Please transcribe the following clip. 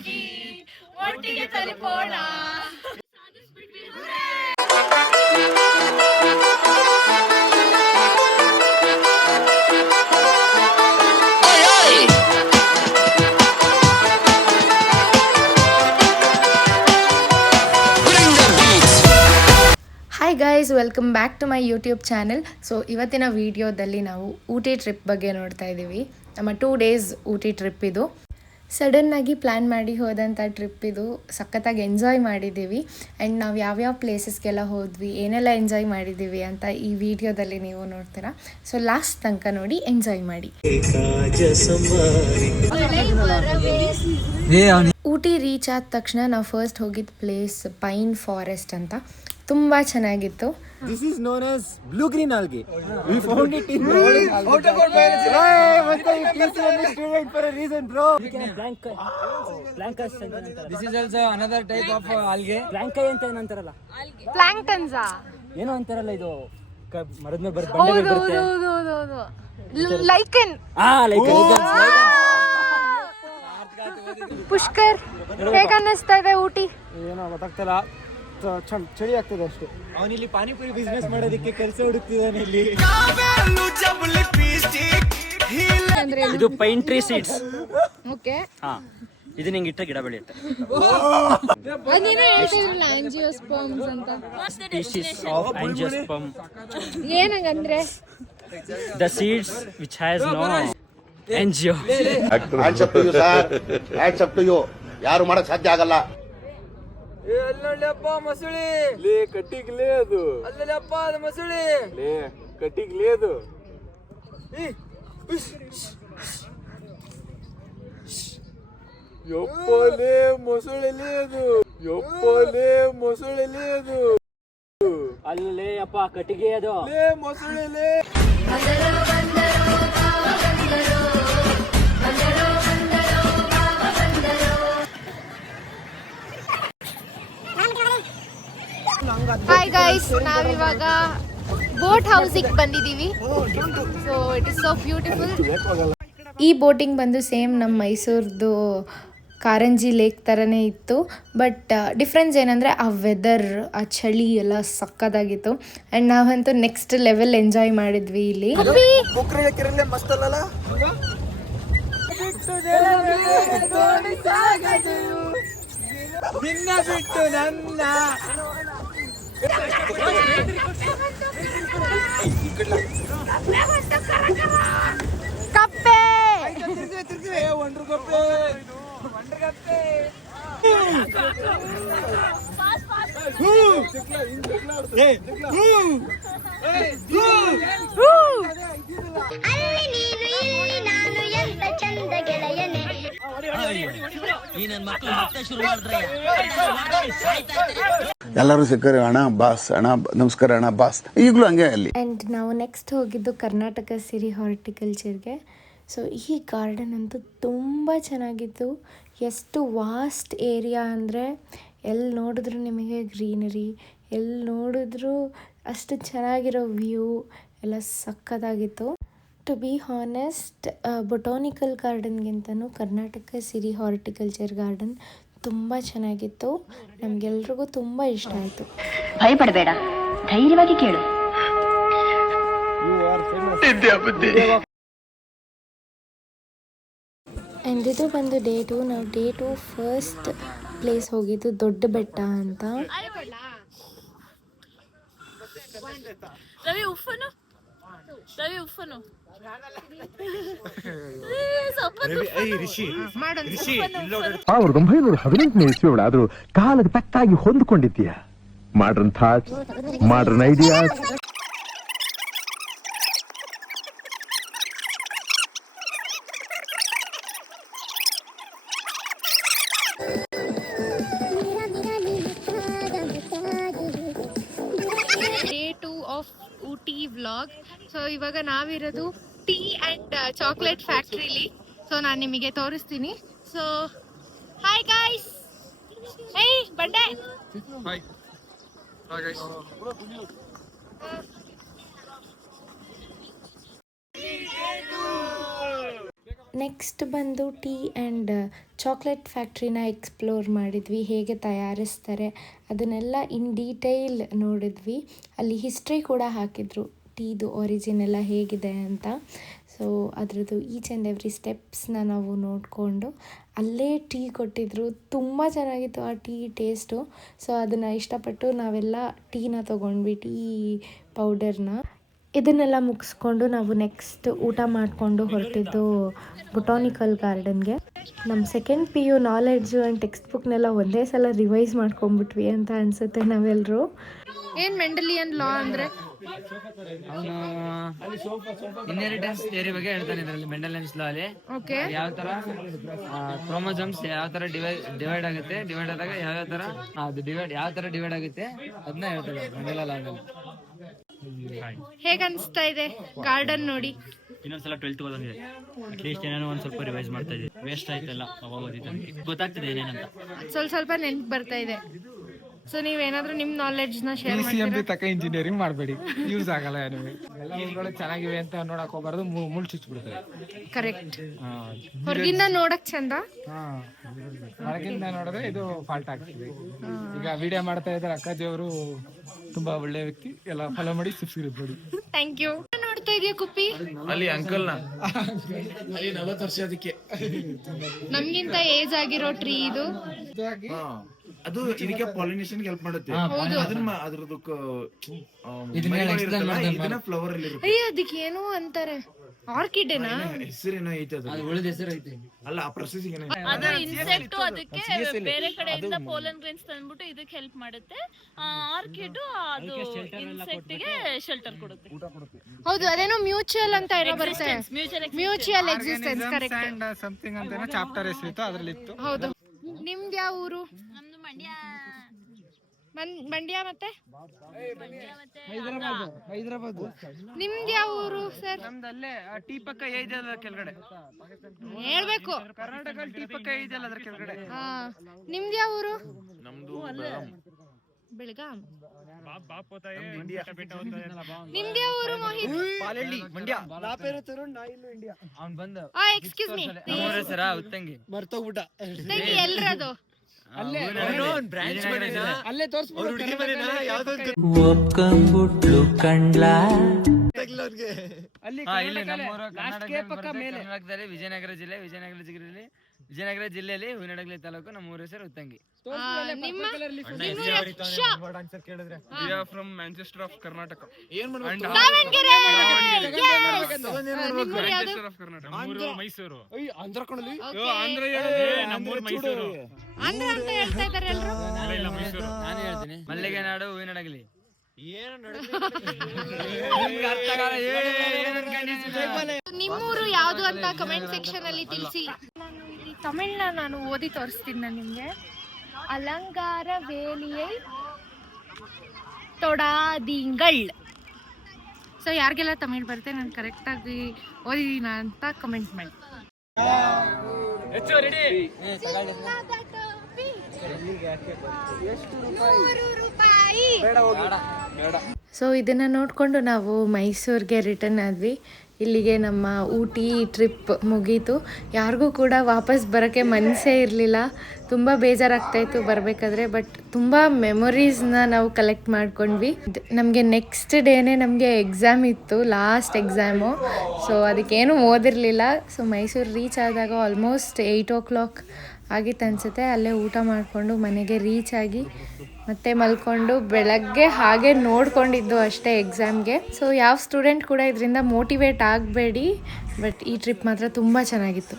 ಹೋಗಿ ಒಟ್ಟಿಗೆ ತಲುಪೋಣ. Hi guys, welcome back to my YouTube channel. So ಇವತ್ತಿನ ವಿಡಿಯೋದಲ್ಲಿ ನಾವು ಊಟಿ ಟ್ರಿಪ್ ಬಗ್ಗೆ ನೋಡ್ತಾ ಇದ್ದೀವಿ. ನಮ್ಮ 2 days ಊಟಿ ಟ್ರಿಪ್ ಇದು. ಸಡನ್ನಾಗಿ ಪ್ಲ್ಯಾನ್ ಮಾಡಿ ಹೋದಂಥ ಟ್ರಿಪ್ ಇದು. ಸಖತ್ತಾಗಿ ಎಂಜಾಯ್ ಮಾಡಿದ್ದೀವಿ. ಆ್ಯಂಡ್ ನಾವು ಯಾವ್ಯಾವ ಪ್ಲೇಸಸ್ಗೆಲ್ಲ ಹೋದ್ವಿ, ಏನೆಲ್ಲ ಎಂಜಾಯ್ ಮಾಡಿದ್ದೀವಿ ಅಂತ ಈ ವಿಡಿಯೋದಲ್ಲಿ ನೀವು ನೋಡ್ತೀರಾ. ಸೊ ಲಾಸ್ಟ್ ತನಕ ನೋಡಿ ಎಂಜಾಯ್ ಮಾಡಿ. ಊಟಿ ರೀಚ್ ಆದ ತಕ್ಷಣ ನಾವು ಫಸ್ಟ್ ಹೋಗಿದ್ದ ಪ್ಲೇಸ್ ಪೈನ್ ಫಾರೆಸ್ಟ್ ಅಂತ. ತುಂಬ ಚೆನ್ನಾಗಿತ್ತು. This is known as blue green algae. We found it in the student for a reason, bro. Plancus. This is also another type of algae. Plancus ಅಂತ ಏನಂತಾರಲ್ಲ, plankton ಏನೋ ಅಂತಾರಲ್ಲ, ಇದು ಮರದ ಮೇಲೆ ಬರುತ್ತೆ. ಲೈಕನ್. ಪುಷ್ಕರ್, ಹೇಗೆ ಅನ್ನಿಸ್ತಾ ಇದೆ ಊಟಿ? ಏನೋ ಗೊತ್ತಾಗ್ತಿಲ್ಲ, ಚಳಿ ಆಗ್ತದೆ ಅಷ್ಟೇ. ಅವನಿಲ್ಲಿ ಪಾನಿಪುರಿ ಬಿಸ್ನೆಸ್ ಮಾಡೋದಕ್ಕೆ ಕೆಲಸ ಹುಡುಕ್ತಿದ್ದಾನೆ ಇಲ್ಲಿ. ಇದು ಪೈನ್ ಟ್ರೀ ಸೀಡ್ಸ್. ಓಕೆ, ಇದು ನಿಂಗೆ ಇಟ್ಟ ಗಿಡ ಬೆಳೆಯುತ್ತೆ. ಅದೇನೋ ಹೇಳ್ತಿದ್ರಲ್ಲ ಆಂಜಿಯೋಸ್ಪರ್ಮ್ಸ್ ಅಂತ. Species of angiosperm. ಏನಂಗಂದ್ರೆ The seeds which has no angio. Hands up to you, sir. Hands up to you. ಯಾರು ಮಾಡಕ್ ಸಾಧ್ಯ ಆಗಲ್ಲ. ಅಲ್ಲಪ್ಪ ಮಸುಳಿ ಲೇ ಕಟ್ಟಿಗ್ಲೇ ಅದು. ಅಲ್ಲಪ್ಪ ಅದು ಮಸುಳಿ ಲೇ ಕಟ್ಟಿಗ್ಲೇ ಅದು. ಯಪ್ಪಲೇ ಮೊಸಳೆಲೇ ಅದು. ಯಪ್ಪಲೇ ಮೊಸಳೆಲೇ ಅದು. ಅಲ್ಲೇ ಅಪ್ಪ ಕಟ್ಟಿಗೆ ಅದು. ಲೇ ಮೊಸಳೆಲೇ. ಹಾಯ್ ಗೈಸ್, ನಾವಿವಾಗ ಬೋಟ್ ಹೌಸಿಗೆ ಬಂದಿದ್ದೀವಿ. So it is so beautiful. ಈ ಬೋಟಿಂಗ್ ಬಂದು ಸೇಮ್ ನಮ್ಮ ಮೈಸೂರ್ದು ಕಾರಂಜಿ ಲೇಕ್ ಥರನೇ ಇತ್ತು. ಬಟ್ ಡಿಫ್ರೆನ್ಸ್ ಏನಂದರೆ ಆ ವೆದರ್, ಆ ಚಳಿ ಎಲ್ಲ ಸಕ್ಕದಾಗಿತ್ತು. ಆ್ಯಂಡ್ ನಾವಂತೂ ನೆಕ್ಸ್ಟ್ ಲೆವೆಲ್ ಎಂಜಾಯ್ ಮಾಡಿದ್ವಿ ಇಲ್ಲಿ. ಮಸ್ತ್ ಅಲ್ಲ. ನಿನ್ನ ಬಿಟ್ಟು ನನ್ನ ಕಪ್ಪೆ. ಒಂಡ್ರು ಕಪ್ಪೆ. ಎಲ್ಲರೂ ಸಿಕ್ಕರೆ ಅಣ್ಣ ಬಾಸ್, ಅಣ್ಣ ನಮಸ್ಕಾರ ಅಣ್ಣ ಬಾಸ್, ಈಗಲೂ ಹಂಗೆ ಅಲ್ಲಿ. ಆ್ಯಂಡ್ ನಾವು ನೆಕ್ಸ್ಟ್ ಹೋಗಿದ್ದು ಕರ್ನಾಟಕ ಸಿರಿ ಹಾರ್ಟಿಕಲ್ಚರ್ಗೆ. ಸೊ ಈ ಗಾರ್ಡನ್ ಅಂತೂ ತುಂಬ ಚೆನ್ನಾಗಿತ್ತು. ಎಷ್ಟು ವಾಸ್ಟ್ ಏರಿಯಾ ಅಂದರೆ ಎಲ್ಲಿ ನೋಡಿದ್ರು ನಿಮಗೆ ಗ್ರೀನರಿ, ಎಲ್ಲಿ ನೋಡಿದ್ರು ಅಷ್ಟು ಚೆನ್ನಾಗಿರೋ ವ್ಯೂ ಎಲ್ಲ ಸಕ್ಕತ್ತಾಗಿತ್ತು. ಟು ಬಿ ಹಾನೆಸ್ಟ್, ಬೊಟಾನಿಕಲ್ ಗಾರ್ಡನ್ಗಿಂತನೂ ಕರ್ನಾಟಕ ಸಿರಿ ಹಾರ್ಟಿಕಲ್ಚರ್ ಗಾರ್ಡನ್ ತುಂಬ ಚೆನ್ನಾಗಿತ್ತು. ನಮಗೆಲ್ರಿಗೂ ತುಂಬ ಇಷ್ಟ ಆಯಿತು. ಭಯಪಡಬೇಡ, ಧೈರ್ಯವಾಗಿ ಕೇಳು. ಆ್ಯಂಡ್ ಇದು ಬಂದು ಡೇ 2. ನಾವು ಡೇ 2 ಫಸ್ಟ್ ಪ್ಲೇಸ್ ಹೋಗಿದ್ದು ದೊಡ್ಡ ಬೆಟ್ಟ ಅಂತ. ರವಿ ಉಫನು ಸಾವಿರದ 1918ನೇ ಇಸ್ವಿಯವಳಾದ್ರೂ ಕಾಲಕ್ಕೆ ತಕ್ಕಾಗಿ ಹೊಂದಿಕೊಂಡಿದ್ದೀಯ. Modern thoughts, modern ideas. Day 2 of Ooty vlog. So ಇವಾಗ ನಾವಿರೋದು ಟೀ ಆ್ಯಂಡ್ ಚಾಕ್ಲೇಟ್ ಫ್ಯಾಕ್ಟ್ರಿಲಿ. ಸೊ ನಾನು ನಿಮಗೆ ತೋರಿಸ್ತೀನಿ. So hi guys. ಏಯ್ ಬಡ್ಡೆ. Hi guys. ನೆಕ್ಸ್ಟ್ ಬಂದು ಟೀ ಆ್ಯಂಡ್ ಚಾಕ್ಲೇಟ್ ಫ್ಯಾಕ್ಟ್ರಿನ ಎಕ್ಸ್ಪ್ಲೋರ್ ಮಾಡಿದ್ವಿ, ಹೇಗೆ ತಯಾರಿಸ್ತಾರೆ ಅದನ್ನೆಲ್ಲ ಇನ್ ಡೀಟೇಲ್ ನೋಡಿದ್ವಿ. ಅಲ್ಲಿ ಹಿಸ್ಟ್ರಿ ಕೂಡ ಹಾಕಿದ್ರು, ಟೀದು ಒರಿಜಿನ್ ಎಲ್ಲ ಹೇಗಿದೆ ಅಂತ. ಸೊ ಅದರದ್ದು ಈಚ್ ಆ್ಯಂಡ್ ಎವ್ರಿ ಸ್ಟೆಪ್ಸ್ನ ನಾವು ನೋಡಿಕೊಂಡು ಅಲ್ಲೇ ಟೀ ಕೊಟ್ಟಿದ್ರು. ತುಂಬ ಚೆನ್ನಾಗಿತ್ತು ಆ ಟೀ ಟೇಸ್ಟು. ಸೊ ಅದನ್ನು ಇಷ್ಟಪಟ್ಟು ನಾವೆಲ್ಲ ಟೀನ ತೊಗೊಂಡ್ವಿ, ಟೀ ಪೌಡರ್ನ. ಇದನ್ನೆಲ್ಲ ಮುಗಿಸ್ಕೊಂಡು ನಾವು ನೆಕ್ಸ್ಟ್ ಊಟ ಮಾಡಿಕೊಂಡು ಹೊರಟಿದ್ದು ಬೊಟಾನಿಕಲ್ ಗಾರ್ಡನ್ಗೆ. ನಮ್ಮ second PU knowledge and text ಬುಕ್ನೆಲ್ಲ ಒಂದೇ ಸಲ ರಿವೈಸ್ ಮಾಡ್ಕೊಂಬಿಟ್ವಿ ಅಂತ ಅನಿಸುತ್ತೆ ನಾವೆಲ್ಲರೂ. ಏನ್ ಮೆಂಡಲಿಯನ್ ಲಾ ಅಂದ್ರೆ? ಅವನು ಇನ್ಹೆರಿಟೆನ್ಸ್ ಥಿಯರಿ ಬಗ್ಗೆ ಹೇಳ್ತಾನೆ ಇದರಲ್ಲಿ, ಮೆಂಡಲಿಯನ್ಸ್ ಲಾ ಅಲ್ಲಿ. ಯಾವ ತರ ಕ್ರೋಮೋಸೋಮ್ಸ್ ಯಾವ ತರ ಡಿವೈಡ್ ಆಗುತ್ತೆ, ಡಿವೈಡ್ ಆದಾಗ ಯಾವ ತರ ಅದು ಡಿವೈಡ್ ಆಗುತ್ತೆ ಅದನ್ನ ಹೇಳ್ತಾರೆ ಮೆಂಡಲ ಲಾ ಅಲ್ಲಿ. ಹೇಗ ಅನ್ಸ್ತಾ ಇದೆ ಗಾರ್ಡನ್ ನೋಡಿ? ಇನ್ನೊಂದ್ಸಲ 12th ಓದಂಗಿದೆ, ಅಟ್ಲೀಸ್ಟ್ ಏನೇನೋ ಒಂದ್ ಸ್ವಲ್ಪ ರಿವೈಸ್ ಮಾಡ್ತಾ ಇದ್ವಿ. ವೇಸ್ಟ್ ಆಯ್ತಲ್ಲ ಅವಾಗ ಓದಿದ್ದಕ್ಕೆ, ಗೊತ್ತಾಗ್ತದೆ ಏನೇನಂತ, ಸ್ವಲ್ಪ ನೆನ್ಪು ಬರ್ತಾ ಇದೆ. ಸೊ ನೀವೇನಾದ್ರೂ ನಿಮ್ ನಾಲೆಡ್ಜ್ ನ ಶೇರ್ PCMB ತಕ್ಕ ಇಂಜಿನಿಯರಿಂಗ್ ಮಾಡಬೇಡಿ, ಯೂಸ್ ಆಗಲ್ಲ. ಎಲ್ಲ ಊರುಗಳು ಚೆನ್ನಾಗಿವೆ ಅಂತ ನೋಡಕ್ ಹೋಗ್ಬಾರ್ದು, ಮುಳ್ಳು ಚುಚ್ಚಿಬಿಡ್ತದೆ. ಕರೆಕ್ಟ್. ಹೊರಗಿಂದ ನೋಡಕ್ ಚಂದ, ಹೊರಗಿಂದ ನೋಡಿದ್ರೆ ಇದು ಫಾಲ್ಟ್ ಆಗ್ತದೆ. ಈಗ ವಿಡಿಯೋ ಮಾಡ್ತಾ ಇದ್ದಾರೆ ಅಕ್ಕಾಜಿ ಅವರು, ತುಂಬಾ ಒಳ್ಳೆ ವ್ಯಕ್ತಿ, ಎಲ್ಲ ಫಾಲೋ ಮಾಡಿ ಸಿಕ್ಕಿರ್ಬೋದು. Thank you. ನೋಡ್ತಾ ಇದೆಯಾ ಕುಪ್ಪಿ? ಅಲ್ಲಿ ಅಂಕಲ್ ಅಲ್ಲಿ 40 ವರ್ಷ ಅದಕ್ಕೆ. ನಮ್ಗಿಂತ ಏಜ್ ಆಗಿರೋ ಟ್ರೀ ಇದು. ಅದು ಇದಕ್ಕೆ ಪಾಲಿನೇಷನ್ ಹೆಲ್ಪ್ ಮಾಡುತ್ತೆ. ಅದನ್ನ ಅದ್ರದ್ದು ಫ್ಲವರ್ ಅಲ್ಲಿ ಅಯ್ಯ ಅದಕ್ಕೆ ಏನೋ ಅಂತಾರೆ, ಆರ್ಕಿಡೇನಾ? ಹೆಸರೇನೋ ಐತೆ, ಅದು ಉಳಿದ ಹೆಸರು ಐತೆ. ಅಲ್ಲ ಆ ಪ್ರೊಸೆಸಿಂಗ್ ಏನೋ ಅದು ಇನ್ಸೆಕ್ಟ್, ಅದಕ್ಕೆ ಬೇರೆ ಕಡೆಯಿಂದ ಪೋಲನ್ ಗ್ರೇನ್ಸ್ ತಂದ್ಬಿಟ್ಟು ಇದಕ್ಕೆ ಹೆಲ್ಪ್ ಮಾಡುತ್ತೆ. ಆರ್ಕಿಡ್ ಅದು ಇನ್ಸೆಕ್ಟ್ ಗೆ ಶೆಲ್ಟರ್ ಕೊಡುತ್ತೆ. ಹೌದು, ಅದೇನೋ ಮ್ಯೂಚುವಲ್ ಅಂತ ಏನೋ ಬರುತ್ತೆ, ಮ್ಯೂಚುವಲ್ ಎಕ್ಸಿಸ್ಟೆನ್ಸ್. ಕರೆಕ್ಟ್. ಸಮಥಿಂಗ್ ಅಂತ ಚಾಪ್ಟರ್ ಹೆಸರಿತ್ತು, ಅದ್ರಲ್ಲಿ ಇತ್ತು. ಹೌದು. ನಿಮ್ದು ಯಾವ ಊರು? ನಮ್ದು ಮಂಡ್ಯ. ಮಂಡ್ಯ ಮತ್ತೆ ಹೈದರಾಬಾದ್. ನಿಮ್ದು ಯಾವ ಊರು ಸರ್? ನಮ್ದಲ್ಲೇ ಟೀ ಪಕ್ಕ ಇದೆಯಲ್ಲ ಕೆಳಗಡೆ, ಹೇಳ್ಬೇಕು. ಕರ್ನಾಟಕ ಟೀ ಪಕ್ಕ ಇದೆಯಲ್ಲ ಅದ್ರ ಕೆಳಗಡೆ. ನಿಮ್ದು ಯಾವ ಊರು? ನಮ್ದು ಬೆಳಗಾಂ. ನಿಮ್ದು ಯಾವ ಊರು ಮೋಹಿತ್? ಪಾಲಳ್ಳಿ, ಮಂಡ್ಯ. ಅವ್ನು ಬಂದ ಎಕ್ಸ್ಕ್ಯೂಸ್ ಮೀ, ಸರ ಉತ್ತಂಗಿ ಮರ್ತೋಗ್ಬಿಟ್ಟ. ಎಲ್ರದು? ಅಲ್ಲೇ ತೋರಿಸ್ಬಿಟ್ಟು ಇಲ್ಲಿ ನಮ್ಮೂರು ಕರ್ನಾಟಕದಲ್ಲಿ ವಿಜಯನಗರ ಜಿಲ್ಲೆಯಲ್ಲಿ ಹೂವಿನಡಗಲಿ ತಾಲೂಕು. ನಮ್ಮ ಊರ ಹೆಸರು Uttangi. From Manchester of Karnataka. Mysuru. Andhra ಅಂತ ಹೇಳ್ತಾ ಇದ್ದಾರೆ ಎಲ್ರು. ನಾನು ಹೇಳ್ತೀನಿ, ಮಲ್ಲಿಗೆನಾಡು ಹೂವಿನಡಗಲಿ. ನಿಮ್ಮೂರು ಯಾವ್ದು ಅಂತ ಕಮೆಂಟ್ ಸೆಕ್ಷನ್ ಅಲ್ಲಿ ತಿಳಿಸಿ. ತಮಿಳ್ನ ನಾನು ಓದಿ ತೋರಿಸ್ತೀನಿ ನಾನು ನಿಮ್ಗೆ. ಅಲಂಗಾರ ವೇಲಿಯೈ ತೊಡಾದಿಂಗಳ್. ಸೊ ಯಾರಿಗೆಲ್ಲ ತಮಿಳ್ ಬರುತ್ತೆ, ನಾನು ಕರೆಕ್ಟಾಗಿ ಓದಿದೀನ ಅಂತ ಕಮೆಂಟ್ ಮಾಡಿ. ಸೊ ಇದನ್ನು ನೋಡಿಕೊಂಡು ನಾವು ಮೈಸೂರಿಗೆ ರಿಟರ್ನ್ ಆದ್ವಿ. ಇಲ್ಲಿಗೆ ನಮ್ಮ ಊಟಿ ಟ್ರಿಪ್ ಮುಗೀತು. ಯಾರಿಗೂ ಕೂಡ ವಾಪಸ್ ಬರೋಕ್ಕೆ ಮನಸ್ಸೇ ಇರಲಿಲ್ಲ, ತುಂಬ ಬೇಜಾರಾಗ್ತಾಯಿತ್ತು ಬರಬೇಕಾದ್ರೆ. ಬಟ್ ತುಂಬ ಮೆಮೊರೀಸ್ನ ನಾವು ಕಲೆಕ್ಟ್ ಮಾಡ್ಕೊಂಡ್ವಿ. ನಮಗೆ ನೆಕ್ಸ್ಟ್ ಡೇನೇ ನಮಗೆ ಎಕ್ಸಾಮ್ ಇತ್ತು, ಲಾಸ್ಟ್ ಎಕ್ಸಾಮು. ಸೊ ಅದಕ್ಕೇನು ಓದಿರಲಿಲ್ಲ. ಸೊ ಮೈಸೂರು ರೀಚ್ ಆದಾಗ ಆಲ್ಮೋಸ್ಟ್ 8 o'clock ಆಗಿತ್ತು ಅನಿಸುತ್ತೆ. ಅಲ್ಲೇ ಊಟ ಮಾಡಿಕೊಂಡು ಮನೆಗೆ ರೀಚ್ ಆಗಿ ಮತ್ತೆ ಮಲ್ಕೊಂಡು ಬೆಳಗ್ಗೆ ಹಾಗೆ ನೋಡ್ಕೊಂಡಿದ್ದು ಅಷ್ಟೇ ಎಕ್ಸಾಮ್ಗೆ. ಸೊ ಯಾವ ಸ್ಟೂಡೆಂಟ್ ಕೂಡ ಇದರಿಂದ ಮೋಟಿವೇಟ್ ಆಗಬೇಡಿ, ಬಟ್ ಈ ಟ್ರಿಪ್ ಮಾತ್ರ ತುಂಬ ಚೆನ್ನಾಗಿತ್ತು.